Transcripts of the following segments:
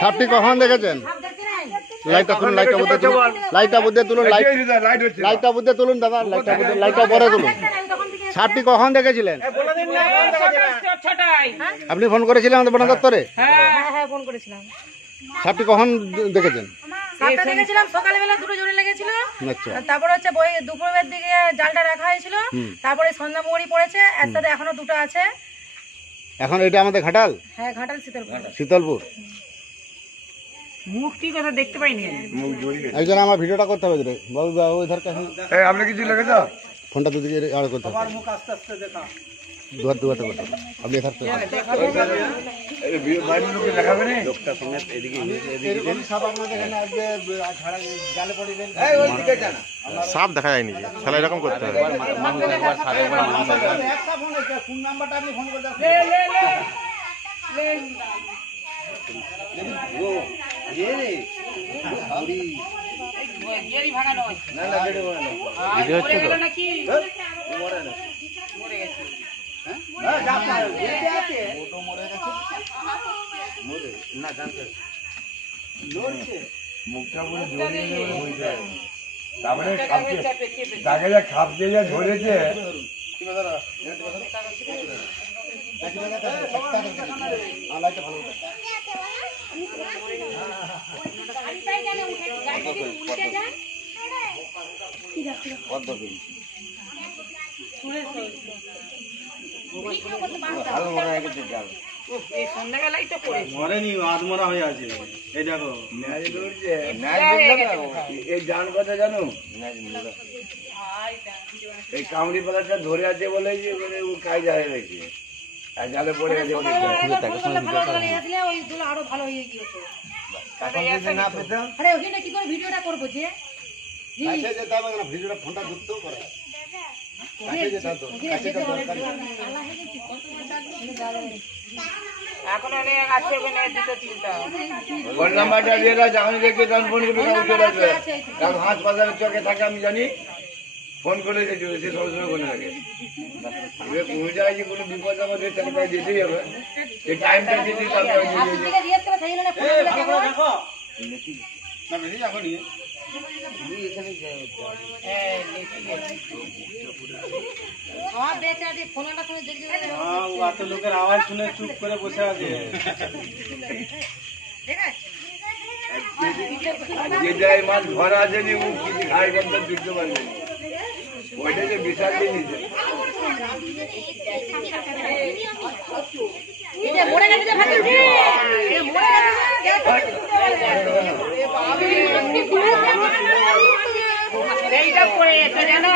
সাপটি কখন দেখেছেন? লাইটটা তুলুন, লাইটটা বুদ্ধে তুলুন, লাইটটা বুদ্ধে তুলুন দাদা, লাইটটা পরে তুলুন। সাপটি কখন দেখেছিলেন? আপনি ফোন করেছিলেন আমাদের বন দপ্তরে? হ্যাঁ ফোন করেছিলাম। সাপটি কখন দেখেছেন? সাপটা দেখেছিলাম সকালবেলা দুটো জোরে লেগেছিল। তারপর হচ্ছে দুপুরের দিকে জালটা রাখা হয়েছিল, তারপরে সন্ধ্যা মোড়ি পড়েছে, এর সাথে এখনো দুটো আছে। এখন এটা আমাদের ঘাটাল? হ্যাঁ ঘাটাল শীতলপুর। মুখটি কথা দেখতে পাইনি। একজন আমার ভিডিওটা করতে হবে রে বাবু, ওই ধার কাছে আপনি কিছু লেগেছ ফোনটা দুদিকে আর করতে হবে, মুখ আস্তে আস্তে দেখা দুয়ার করতে হবে। আপনি এধার দেখাবে না লোকটা সঙ্গে এদিকে সাপ দেখা যায়নি, তাহলে এরকম করতে হবে। মুখটা পুরো জড়িয়ে তারপরে তাকে যা খাপ দিয়ে যা ধরেছে মরেনি, আধমরা হয়ে আছে। এই দেখো এই জান কথা জানো, এই কামড়ি পালাটা ধরে আছে বলে কায়দা হয়ে গেছে, আর জালে পড়ে গেছে আরো ভালো হয়ে গিয়েছে। না পেতাম। আরে ওখানে কি করে ভিডিওটা করবো যে ভিডিওটা ফোনটা ধরতেও করে এখন অনেক আছে, ওখানে দুটো তিনটা ফোন নাম্বারটা দিয়ে দাও, যখন দেখবে তখন ফোন করে হাত পাতার চোখে থাকে আমি জানি, ফোন করে সে সবসময় ফোনে থাকে। এবার কোনো জায়গায় যে কোনো বিপদ আমাদের তাহলে তাই যেতেই হবে, এই টাইমটা যদি লোকের আওয়াজ শুনে চুপ করে বসে আছে। যে যায় মাছ ধরা আছে নি ও কিছু খাই গন্ধ দিতে পারবে, ওইটা যে বিশাল জিনিস। এইটা পড়ে এটা জানো,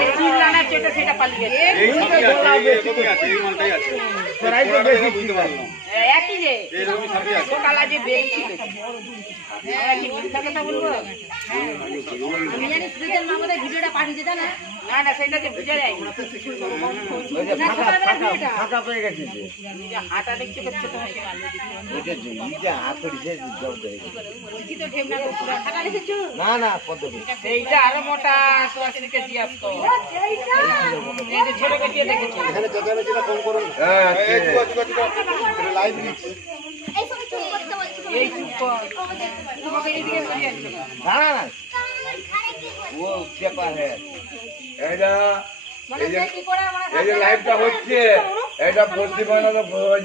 এই চিল্লানা চেটে সেটা পালিয়ে গেছে। একই যে সকাল আজ বেরিয়েছিল, কি মিথ্যা কথা বলবো? আমি জানি সুজন আমাদের ভিডিওটা পাঠিয়ে দিতা না, না না সেটা যে বুঝে যায় ফাঁকা পেয়ে গেছে, হাঁটা দেখতে পাচ্ছে তোমাকে না না পদ্ধতি সেইটা আরো মোটা সুয়াশিনীকে দিয়ে আসতো, এই যে ছোট বেটিয়ে দেখেছি। এই চুপ কর, তোমাকে এইদিকে সরিয়ে আসছে না না ও চেপা হ্যাঁ। এই যে লাইভটা হচ্ছে এটা প্রতিদিন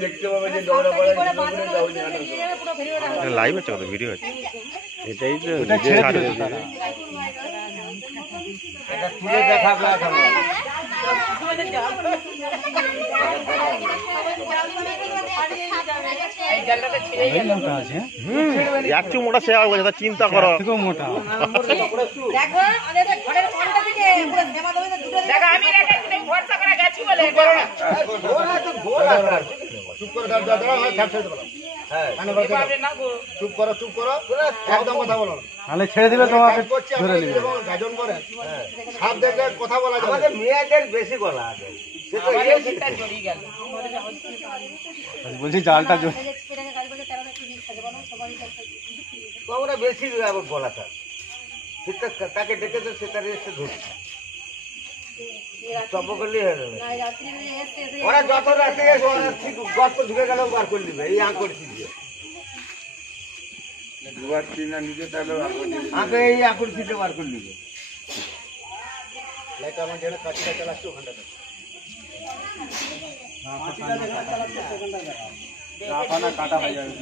দেখতে পাবে যে দৌড়া পড়ে লাইভ আছে, কত ভিডিও আছে, এটাই তো তুলে দেখাবে একটু মোটা শেয়ার করছে, তা চিন্তা করো মোটা। চুপ করো চুপ করো, একদম কথা বলো না, তাহলে ছেড়ে দিবে তোমাকে, ধরে নিবে। গাজন করে সাপ দেখলে কথা বলা যাবে। আমাদের মেয়েদের বেশি গলা আছে, বলছি জালটা আমরা বেশি গলাটা সেটা তাকে ডেকেছে, সেটা এসে ধরছে। চপ করলে হয়ে যাবে। না, এই রাত্রিবেলা এসে ওরা যত রাতে এসে ওরা ঠিক গর্ত ঢুকে গেলেও বার করে নিবে, এই আঁক করছি আঁকে এই আঁকুর ছিটে বার করে নিবে। লাইট আমার যেটা কাঠিটা চালাচ্ছে ওখানটাতে কাটা হয়ে যাবে।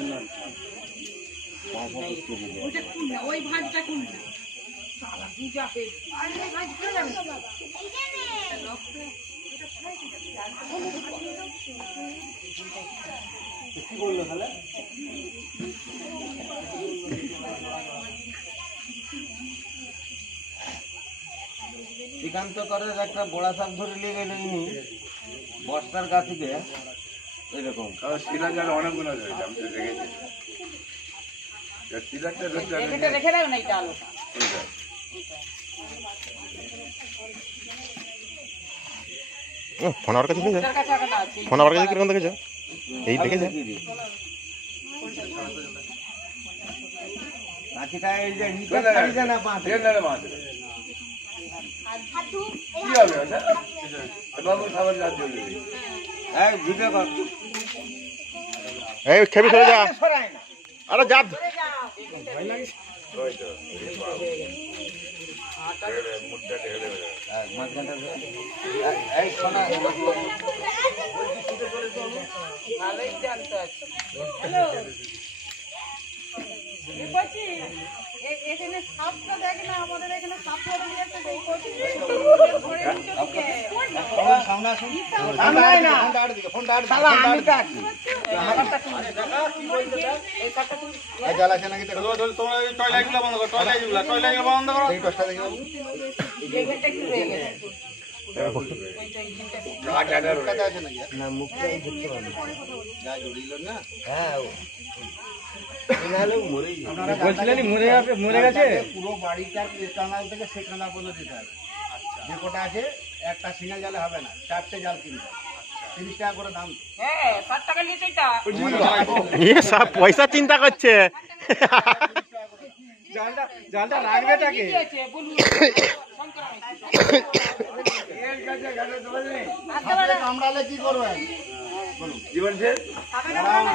ওইটা খুল না, ওই ভাঁজটা খুল না। শালা, বুঝাবে। আরে এই ভাঁজ খুলে যাবে। কি বললো তাহলে? শ্রীকান্ত করের একটা বড়া সাপ ধরে নিয়ে গেল ইনি বস্তার গা থেকে এরকম। রেখে রেখে দেবে না এটা আলোটা। ফোন আমার কাছে দেখেছো? ওটার কাছে একটা আছে। ফোন আমার কাছে কিরকম দেখেছো? এই দেখেছো? কাঠিটা এই যে নিচে ছাড়িছে না পাঁচ এই ভিডিও কর। এই খেবি সরে যা। সরাই না। আরে যা। মাঝখানটা এই শোনা ভালোই জানতে আছে। হ্যালো। এ বলছি, এখানে সাপটা দেখ না, আমাদের এখানে সাপ ধরে নিয়ে এসে এই কোচিং ঘরে নিচে ঢুকে। সামনে আসুন সামলায় না। ফোনটা আড় দিকে ফোনটা আড় দিকে শালা আমি কাটি। এই সাপটা তুই জাল আছে নাকি দেখো তোমরা এই টয়লেটগুলো বন্ধ করো, টয়লেটগুলো বন্ধ করো। এই কষ্ট দেখি বাবু এই ঘরটা কি রয়ে গেছে? কাছে আছে নাকি না মুখটা দেখতে পাবো। যা জড়িল না হ্যাঁ নাহলে মরেই যাবে। বলছিলেন মরে গেছে? পুরো বাড়িটার এই কানাল থেকে সে কানাল পর্যন্ত যেতে হবে। যে কটা আছে একটা সিঙ্গেল জালে হবে না, 4টে জাল কিনতে হবে। 30 টাকা করে দাম। হ্যাঁ, 60 টাকা নিয়েছে এটা। এ সব পয়সা চিন্তা করছে। জালটা রাখবেটাকে? দিয়েছে, বলুন। সাপে কামড়ালে কি করবেন? জীবন শেষ। সাপে কামড়ালে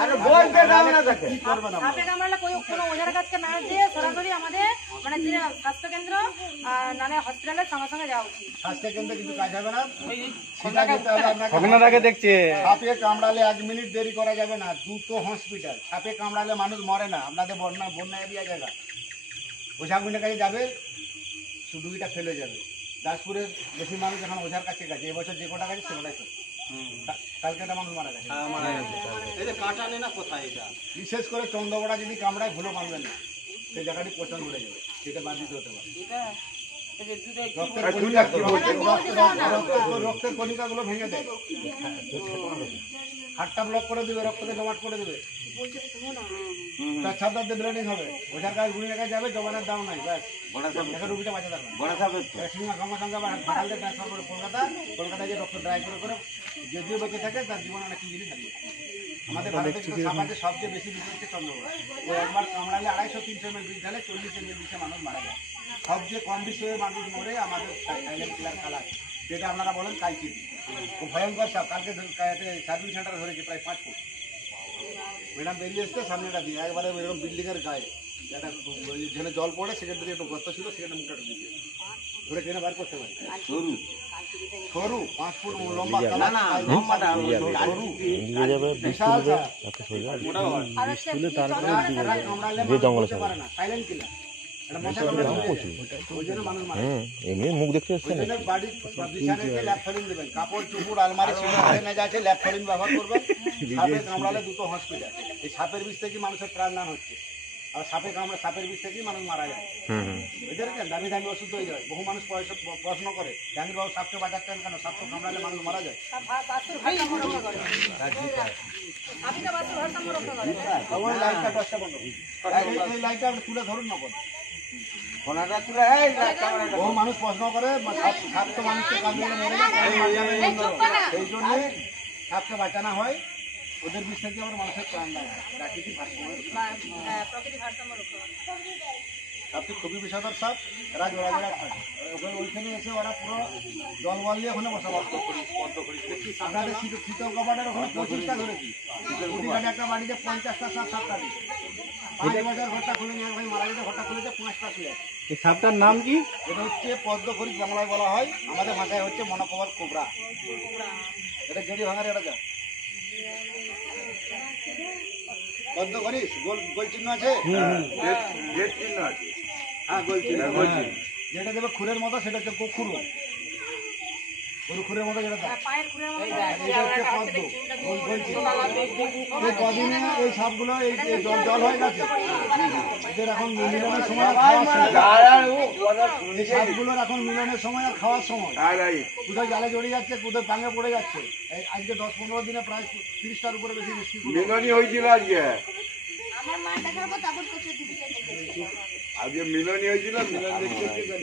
আরে বলতে দাও না তাকে। কি করবেন আপনারা? সাপে কামড়ালে কোনো ওঝার কাছকে না দিয়ে সরাসরি আমাদের মানে যে স্বাস্থ্যকেন্দ্র নানে হসপিটালের সঙ্গে সঙ্গে যাওয়া উচিত। স্বাস্থ্য কেন্দ্রে কিছু কাজ হবে না। ওই সেটা যেতে হবে আপনাকে। অভিনদাকে দেখছে। সাপে কামড়ালে 1 মিনিট দেরি করা যাবে না, দ্রুত হসপিটাল। সাপে কামড়ালে মানুষ মরে না, আপনাদের বন্যা এরিয়া জায়গা। ওঝাগুনের কাছে যাবে, শুধুইটা ফেলে যাবে। দাসপুরের বেশি মানুষ এখন ওঝার কাছে গেছে, এবছর যে কটা গেছে সেটাই তো। কালকে একটা মানুষ মারা গেছে। এই যে কাটা নেই না কোথায় এটা? বিশেষ করে চন্দ্রবড়া যদি কামড়ায় ভুলো বাঁধবেন না, সেই জায়গাটি পচন ধরে যাবে, সেটা বাধিত হতে পারে। এটা এই যে দুধে রক্তের কণিকাগুলো ভেঙে দেয়, হাতটা ব্লক করে দিবে, রক্তকে জমাট করে দেবে, তার ছাত্রদের ব্লিডিং হবে। ওঝার কাছে গুড়ির কাছে যাবে, জমানের দাম নাই, ব্যাস এখন রুগীটা বাঁচা থাকবে। বড় সাপের তো। সিংহা সঙ্গে সঙ্গে আবার হাসপাতালে ট্রান্সফার করে কলকাতায় যে রক্ত ড্রাই করে যদিও বেঁচে থাকে তার জীবন অনেক জিনিস হারিয়ে যায়। আমাদের ভারতে সমাজে সবচেয়ে বেশি বিষ হচ্ছে চন্দ্রবড়া। ও একবার কামড়ালে 250-300 ml বিষ ঢালে 40 ml বিষে মানুষ মারা যায়। সবচেয়ে কম বিষে মানুষ মরে আমাদের সাইলেন্ট কিলার কালার, যেটা আপনারা বলেন কালচিনি। খুব ভয়ঙ্কর সাপ। কালকে সার্ভিস সেন্টার ধরেছে প্রায় 5 ফুট। ম্যাডাম বেরিয়ে এসছে সামনেটা দিয়ে একবারে এরকম বিল্ডিংয়ের গায়ে একটা যেখানে জল পড়ে সেখান থেকে একটু গর্ত ছিল, সেখানে মুখটা ঢুকে দিয়ে ধরে টেনে বার করতে পারে। সরু। সরু 5 ফুট লম্বা, না না লম্বাটা সরু দিয়ে যাবে বিশাল সাপ। আর স্কুলে তারপরে যে জঙ্গলে পারে না, সাইলেন্ট কিলার। এটা মশা কামড়ে ওই জন্য মানুষ মারা যায়। এমনি মুখ দেখতে ওই জন্য বাড়ির বিছানাতে ল্যাপথলিন দেবেন, কাপড় চুপড় আলমারি সিংহাসনে যা আছে ল্যাপথলিন ব্যবহার করবেন। সাপে কামড়ালে দ্রুত হসপিটাল। এই সাপের বিষ থেকে মানুষের প্রাণদান হচ্ছে, আর সাপের বিষ থেকেই মানুষ মারা যায়। বুঝতে পেরেছেন? দামি দামি ওষুধ হয়ে যায়। বহু মানুষ প্রশ্ন করে জানি বাবু সাপকে বাঁচাচ্ছেন কেন, সাপকে কামড়ালে মানুষ মারা যায়। বাস্তুর ভারসাম্য রক্ষা করে। আপনি তো বাস্তুর ভারসাম্য রক্ষা করে। ওই লাইটটা দশটা বন্ধ, এই লাইটটা আপনি তুলে ধরুন না কোন। ফোনাটা তুলে এই বহু মানুষ প্রশ্ন করে সাপ তো মানুষকে কামড়ে মেরে যায়, এই জন্য সাপকে বাঁচানো হয়। ওদের বিষ থেকে আমার মানুষের প্রাণ দেয়, প্রাকৃতিক ভারসাম্য। প্রকৃতি ভারসাম্য রক্ষা করে। সাপটি খুবই বিষধর সাপ, এরা জোড়া খায়। ওইখানে এসে ওরা পুরো জল বল দিয়ে ওখানে বসবাস করি। আপনাদের শীতল কপাটের ওখানে 25টা ধরেছি, প্রতিখানে একটা বাড়িতে 50টা সাপ কাটি। 5 বছর ঘরটা খুলে নিয়ে ভাই মারা গেছে, ঘরটা খুলেছে 5টা শুয়ে আছে। এই সাপটার নাম কি? এটা হচ্ছে পদ্মখড়ি, বাংলায় বলা হয়, আমাদের ভাষায় হচ্ছে মনোকবর কোবরা। এটা গেড়ি ভাঙার এটা যা পদ্মখড়ি গোল গোল চিহ্ন আছে, ডেট চিহ্ন আছে। হ্যাঁ গোল চিহ্ন। বলছি যেটা দেবে খুরের মতো সেটা হচ্ছে খুরো, গরু খুরের মতো যেটা দেয়। এটা হচ্ছে পদ্ম, গোল গোল চিহ্ন। এই কদিনে এই সাপগুলো এই জল হয়ে গেছে, এদের এখন মিলনের সময় আর খাওয়ার সময়। এই সাপগুলোর এখন মিলনের সময় আর খাওয়ার সময়। কোথায় জালে জড়িয়ে যাচ্ছে, কোথায় পাঙ্গে পড়ে যাচ্ছে। এই আজকে 10-15 দিনে প্রায় 30টার উপরে বেশি মিষ্টি মিলনই হয়েছিল আজকে। আজকে মিলনই হয়েছিল, মিলন দেখতে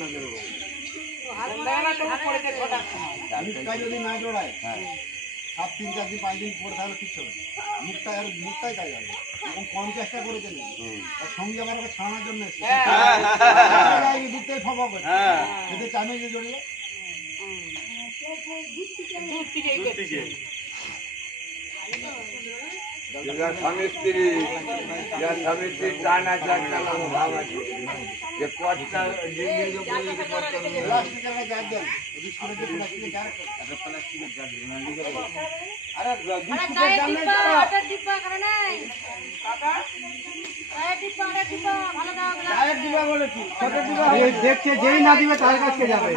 মুখটাই যদি না জোড়ায় 7, 3, 4 দিন 5 দিন পরে তাহলে কিচ্ছু হবে। মুখটাই কাজ হবে। এবং 50টা করেছে আর সঙ্গে আবার ওকে ছাড়ানোর জন্য এসেছে। দুধটাই ফাঁপা করে যদি চামে যে জড়িয়ে স্বামী স্ত্রী, স্বামী স্ত্রী টান আছে, ভাব আছে, যে কতটা প্লাস্টিকের জার দেন, বিস্কুটের যে প্লাস্টিকের জার, প্লাস্টিকের জার আরে বিস্কুটের জার নেই দেখছে যেই না দিবে তার কাছে যাবে।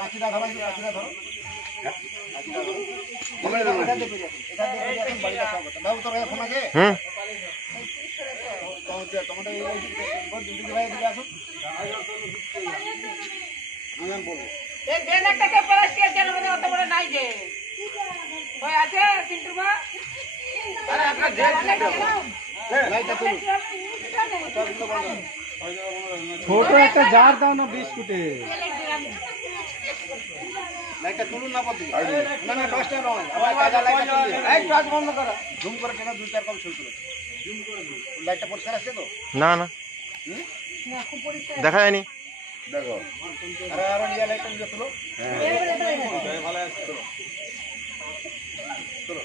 কাছিটা ধরো, কাছিটা ধরো। বাবু তোর ফোন আছে? তোমাদের আসুন, আমি বলবো। ছোট একটা জার দাও না বিস্কুটে। লাইটটা তুলুন না পদ্ধতি, না না টর্চটা নয়, আমার কাজা লাইটটা তুলুন। এই টর্চ বন্ধ করো, জুম করে কেন 2-4 কল শুরু করো। জুম করে লাইটটা পরিষ্কার আছে তো? না না দেখা যায়নি। দেখো আরে আরো নিয়ে লাইটটা নিয়ে তুলো। ভালো আছে, তুলো তুলো।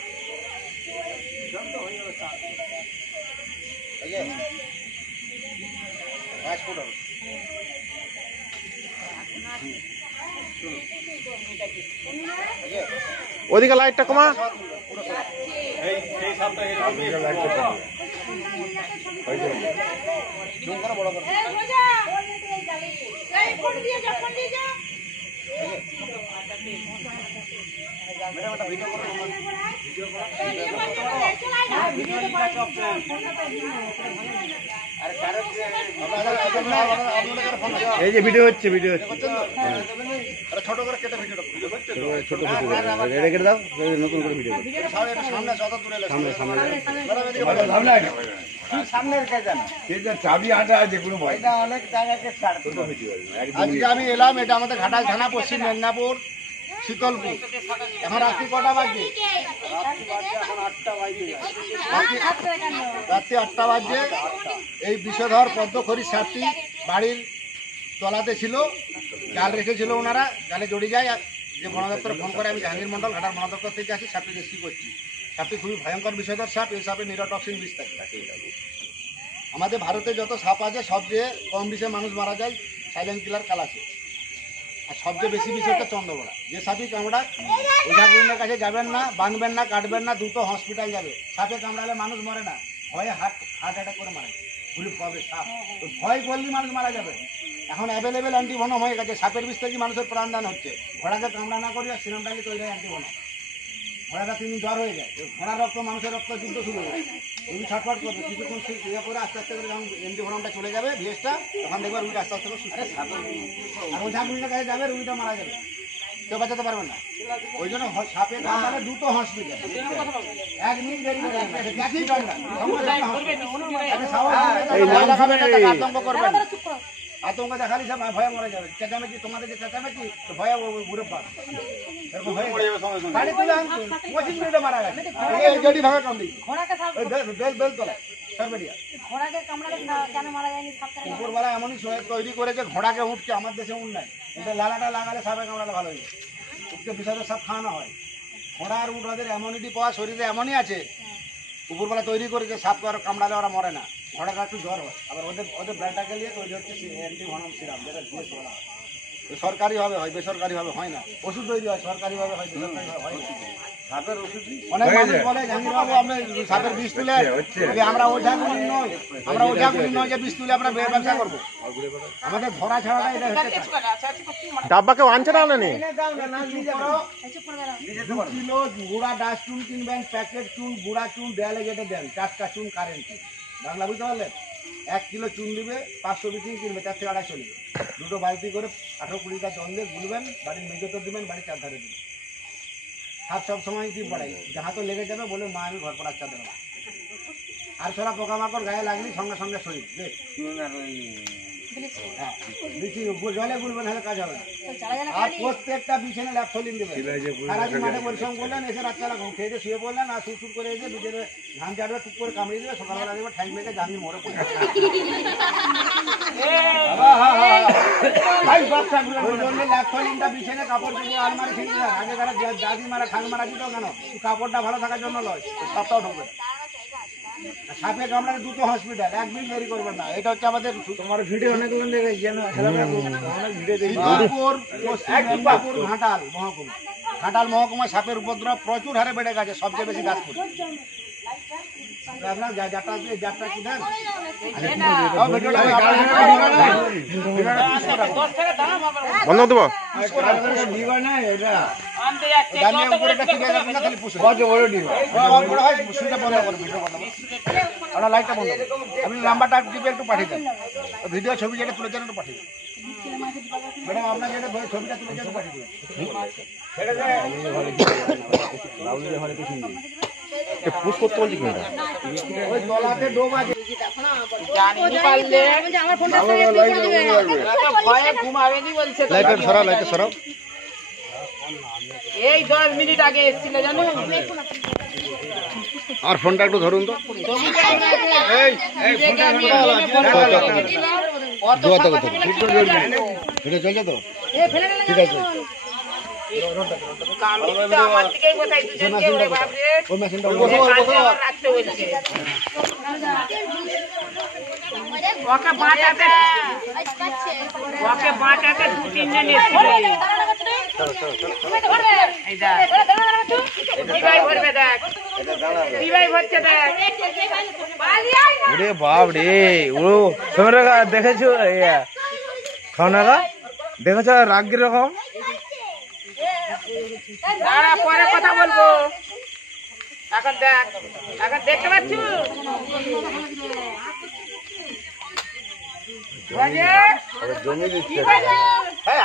শান্ত হয়ে যাবে তা। এই যে 5 ফুট হবে। ওদিকে লাইটটা কমা। জুম করো, বড় করো। ম্যাডাম একটা ভিডিও করো। এই যে ভিডিও হচ্ছে, ভিডিও হচ্ছে। ছোট করে কেটে ভিডিওটা ছোট রেখে দাও, নতুন করে ভিডিও। সামনে যত দূরে সামনের কাছে না, সেটা চাবি আটা আছে, কোনো ভয় না। অনেক জায়গাকে আজকে আমি এলাম, এটা আমাদের ঘাটাল থানা, পশ্চিম মেদিনীপুর, শীতলপুর। এখন রাত্রি কটা বাজে? রাত্রি 8টা বাজে। এই বিষধর পদ্মখড়ি সাপটি বাড়ির তলাতে ছিল, জাল রেখেছিল ওনারা, জালে জড়িয়ে যায়। যে বন দপ্তরে ফোন করে, আমি জাহাঙ্গীর মন্ডল, ঘাটাল বন দপ্তর থেকে আসি, সাপটি রেস্কিউ করছি। সাপটি খুবই ভয়ঙ্কর বিষধর সাপ, এই সাপে নিউরোটক্সিন বিষ থাকে। আমাদের ভারতে যত সাপ আছে সবচেয়ে কম বিষে মানুষ মারা যায় সাইলেন্ট কিলার কালাসে। আর সবচেয়ে বেশি বিষ হচ্ছে চন্দ্রবড়া। যে সাপই কামড়ায় ওঝা কাছে যাবেন না, বাঁধবেন না, কাটবেন না, দ্রুত হসপিটাল যাবে। সাপে কামড়ালে মানুষ মরে না, ভয়ে হার্ট অ্যাটাক করে মারে। ঘুরে পাবে সাপ, ভয় করলেই মানুষ মারা যাবে। এখন অ্যাভেলেবেল অ্যান্টিভেনম হয়ে গেছে, সাপের বিষ থেকে মানুষের প্রাণদান হচ্ছে। ঘোড়াকে কামড়া না করি আর সিরাম ডালি তৈরি হয় অ্যান্টিভেনম। ঘোড়াটা 3 দিন জ্বর হয়ে যায়, ঘোড়ার রক্ত মানুষের রক্ত যুদ্ধ শুরু হয়ে যায়। তুমি ছটফট করবে, কিছুক্ষণ ইয়ে করে আস্তে আস্তে করে যখন অ্যান্টিভেনমটা চলে যাবে ভিএসটা, তখন দেখবে রুগীটা আস্তে আস্তে করে সুস্থ হয়ে যাবে। আর ওঝা গুলির কাছে যাবে, রুগীটা মারা যাবে, কেউ বাঁচাতে পারবে না। ওই জন্য সাপে কামড়ালে দ্রুত হসপিটাল, 1 মিনিট দেরি করে একই ঘন্টা আতঙ্ক করবে না। আতঙ্ক দেখালি সব ভয়ে মরে যাবে। চেঁচামেচি তোমাদের যে চেঁচামেচি তো ভয়ে ঘুরে পাবে এরকম হয়ে গাড়ি তুলে আনতো 25 মিনিটে মারা গেছে। এই গাড়ি ভাঙা কামড়ি ঘোড়াকে সাপ বেল তোলা সরবেরিয়া ঘোড়াকে কামড়ালে কেন মারা যায়নি সাপটা? উপরবেলা এমনই তৈরি করেছে ঘোড়াকে উঠছে, আমার দেশে উঠ নাই, কিন্তু লালাটা লাগালে সাপে কামড়ালে ভালো হয়ে যায়। উঠকে বিষয়টা সব খাওয়ানো হয়। ঘোড়া আর উঠ ওদের এমনিটি পাওয়া শরীরে এমনই আছে, উপরবেলা তৈরি করেছে সাপ আর কামড়ালে ওরা মরে না, ঘোড়াটা একটু জ্বর হয়। আবার ওদের ব্লাডটাকে নিয়ে তৈরি হচ্ছে অ্যান্টিভেনম সিরাপ, যেটা দিয়ে বলা হয়। সরকারিভাবে হয়, বেসরকারিভাবে হয় না। ওষুধ তৈরি হয় সরকারিভাবে হয়, বেসরকারিভাবে হয় না। সাপের ওষুধ অনেক মানুষ বলে জাহাঙ্গীরবাবু আপনি সাপের বিষ তুলে যে আমরা ওঝাগুলি নয়, আমরা ওঝাগুলি নয় যে বিষ তুলে আমরা ব্যবসা করবো। আমাদের ধরা ছাড়াটা এটা হচ্ছে ডাব্বা কেউ আনছে না আনেনি? কিলো গুঁড়া ডাস চুন কিনবেন, প্যাকেট চুন, গুঁড়া চুন, দেয়ালে গেটে দেন, টাটকা চুন, কারেন্ট চুন। বাংলা বুঝতে পারলেন? 1 কিলো চুন দিবে, 500 বিচিং কিনবে, 4 থেকে 250 নিবে। 2 বালতি করে 18-20টা জল দিয়ে গুলবেন, বাড়ির মেজোতে দিবেন, বাড়ির চারধারে দিবেন। সাপ সব সময় কি পড়াই যাহা তো লেগে যাবে বলে মা আমি ঘর পড়ার চাঁদ দেবো। আর ছড়া পোকামাকড় গায়ে লাগলি সঙ্গে সঙ্গে শরীর দেখ হ্যাঁ জলে গুলবেন, হলে কাজ হবে না। আর প্রত্যেকটা বিছানে ল্যাপথলিন দেবেন। সারাদিন মাঠে পরিশ্রম করলেন, এসে রাত্রেবেলা ঘুম খেয়ে শুয়ে পড়লেন, আর সুর করে এসে বিছানে ধান চাটবে, টুক করে কামড়িয়ে দেবে, সকালবেলা দেবে ঠ্যাং মেঘে জানি মরে পড়ে ল্যাপথলিনটা বিছানে কাপড় চুপড় আলমারি ছিঁড়ে দেন। আগে যারা দাদি মারা খাল মারা দিত কেন? কাপড়টা ভালো থাকার জন্য লয়, সপ্তাহ ঢুকবে। সাপে কামড়ালে 2 হসপিটাল, 1 মিনিট দেরি করবেন না। এটা হচ্ছে আমাদের তোমার ভিডিও অনেক ঘাটাল মহকুমা। ঘাটাল মহকুমায় সাপের উপদ্রব প্রচুর হারে বেড়ে গেছে, সবচেয়ে বেশি গাছপুর। আপনার যাত্রা কি দেন বন্ধ দেবো লাইটটা বন্ধ, আপনি নাম্বারটা দিবে একটু পাঠিয়ে দেন। ভিডিও ছবি যেটা তুলেছেন একটু পাঠিয়ে দেন ম্যাডাম, আপনার যেটা ছবিটা তুলেছেন একটু পাঠিয়ে দেবেন। পুশ করতে বলছি কি এটা? ওই তলাতে ডোব আছে, আমার ফোনটা করে দিবে। ভয়ে ঘুমাবেনি বলছে। লাইটটা সরাও, লাইটটা সরাও। এই 10 মিনিট আগে এসেছিল জানো? আর ফোনটা একটু ধরুন তো। এটা চলছে তো? ঠিক আছে। আমার থেকেই কোথায় দুজনকে ওরে বাপরে ওই মেশিনটা রাখতে বলছে। ওকে বাঁচাতে 2-3 জন এসেছিল। এই দেখ দিবাই ভরবে, দেখ দিবাই ভরছে, দেখ ওরে বাপ রে, ও তোমরা দেখেছো খাওয়ানারা দেখেছো রাগ কিরকম? দাঁড়া পরে কথা বলবো, এখন দেখ, এখন দেখতে পাচ্ছ জমি দিচ্ছে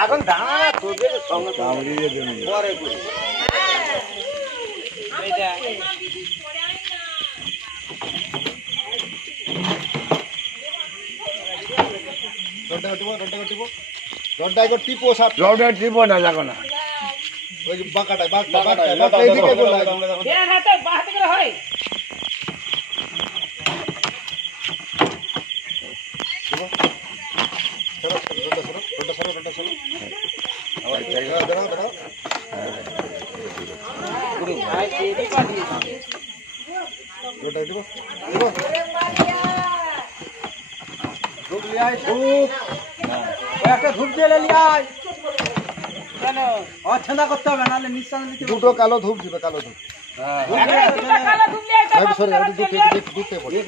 এখন দাঁড়া তোদের সঙ্গে কামড়িয়ে জমি পরে করি। রডটা টিপো সাপ, রোডের টিপো না যাবো না। ওই বাঁকাটা এইদিকে বললাম হাতে বাহাতে করে হয়। একটা ধূপ দিয়ে লিয়াই, কেন অছেন্দা করতে হবে, নাহলে নিঃশ্বাস নিতে দুটো কালো ধূপ দিবে, কালো ধূপ। কালো ধুবলি একটা সরি দুধ পড়ে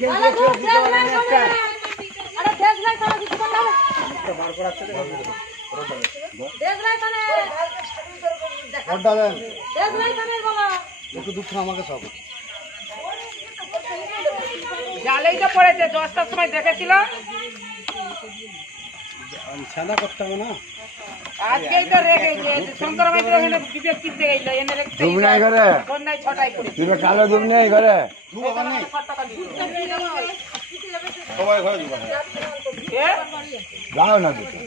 রডটা দেন, একটু দুধ আমাকে সব জালেই তো পড়েছে, 10টার সময় দেখেছিল। ছানা করতে হবে না, আজকেই তো রেখে শঙ্কর মাইত্র এখানে বিবেক কিনতে গেছিল, এনে রেখে ধূপ নাই ঘরে, সন্ধ্যায় 6টায় পড়েছে। তুই কালো ধূপ নেই ঘরে, ধূপ আবার নেই, টাকা দিয়ে। সবাই ঘরে ধূপ এ? যাও না দুটো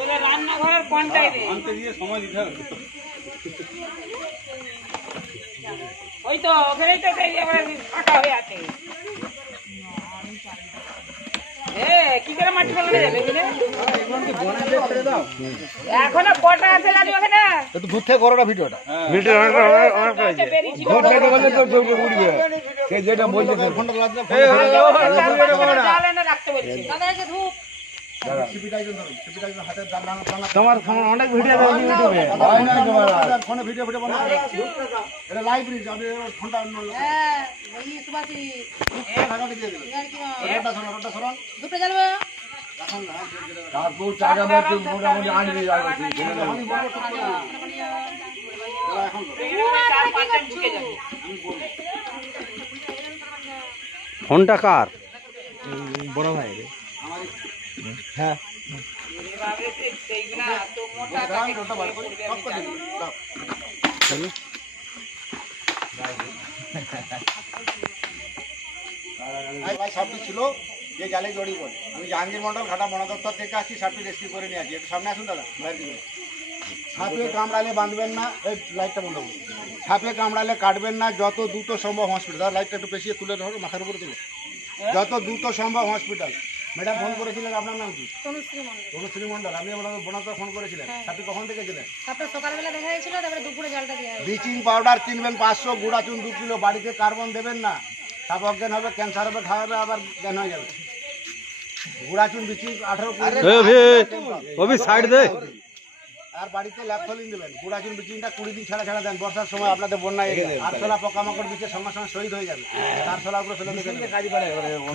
ওরা রান্নাঘরের কোনটাই রে আনতে দিয়ে সময় দিতে হবে। ওই তো ওখানেই তো সেই এবার ফাঁকা হয়ে আছে কি করে মাটি ফেলে যাবে এখানে এখনো কটা আছে লালি ওখানে একটু দূর থেকে করো না ভিডিওটা। বেরিয়েছিল দূর থেকে বললে তো চোখে উঠবে সে যেটা বলছে ফোনটা লাগবে জাল এনে রাখতে বলছি দাদা এসে ধূপ সিপিটা একজন ধরুন, সিপিটা একজন হাতে দাঁড় দাঁড় তোমার ফোন অনেক ভিডিও দেবো ইউটিউবে। হয় না তোমার আর। ফোনে ভিডিও বন্ধ করে এটা লাইভ রিজ আপনি ফোনটা অন্য হ্যাঁ ওই সুবাসী ঢাকাতে দিয়ে দিবেন রোডটা সরান ধূপটা জ্বালবো এখন না তারপর টাকা বেশি মোটামুটি আনবি যাবে চার পাঁচজন ঢুকে যাবে ফোনটা কার? বড় ভাই। হ্যাঁ এভাবে সেই না তো মোটা তাকে রোডটা বার করে সব করে দিন দাও ভাই সাপটি ছিল যে জালে জড়িয়ে পড়ে। আমি জাহাঙ্গীর মন্ডল ঘাটা বন দপ্তর থেকে আসছি, সাপটি রেস্কিউ করে নিয়ে আসি। একটু সামনে আসুন দাদা, বাইরে দিকে। সাপে কামড়ালে বাঁধবেন না, এই লাইটটা বন্ধ করুন। সাপে কামড়ালে কাটবেন না, যত দ্রুত সম্ভব হসপিটাল। দাদা লাইটটা একটু পেছিয়ে তুলে ধরো, মাথার উপরে তুলে। যত দ্রুত সম্ভব হসপিটাল। ম্যাডাম ফোন করেছিলেন, আপনার নাম কি? তনুশ্রী মন্ডল। আপনি বন দপ্তর ফোন করেছিলেন। সাপটি কখন থেকে ছিলেন? আপনার সকালবেলা দেখা গেছিল, তারপরে দুপুরে জলটা দেওয়া হয় ব্লিচিং পাউডার কিনবেন 500, গুঁড়া চুন 2 কিলো, বাড়িতে কার্বন দেবেন না। সাপ অজ্ঞান হবে, ক্যান্সার হবে, খাওয়াবে, আবার জ্ঞান হয়ে যাবে। গুঁড়া চুন ব্লিচিং 18 সাইড দে। আর বাড়িতে ল্যাপথলিন দেবেন। গুঁড়া চুন ব্লিচিংটা 20 দিন ছাড়া ছাড়া দেন। বর্ষার সময় আপনাদের বন্যা এসে আরশোলা পোকামাকড় বিচে সঙ্গে সঙ্গে শহীদ হয়ে যাবে। আরশোলা উপরে ফেলে দেবেন,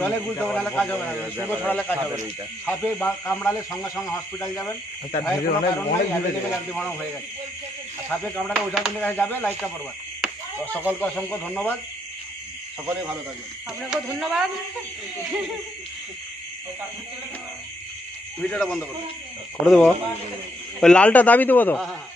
জলে গুলতে হবে, নাহলে কাজ হবে না। সুগো ছড়ালে কাজ হবে না। সাপে কামড়ালে সঙ্গে সঙ্গে হসপিটাল যাবেন। ভয়ের কোনো কারণ নাই, অ্যাভেলেবেল অ্যান্টিভেনম হয়ে গেছে। আর সাপে কামড়ালে ওঝাগুলির কাছে যাবে, লাইটটা পড়বা। তো সকলকে অসংখ্য ধন্যবাদ, সকলে ভালো থাকবেন। আপনাকে ধন্যবাদ ভিডিওটা বন্ধ করুন। করে দেবো, ওই লালটা দাবি দেবো তো। হ্যাঁ হ্যাঁ।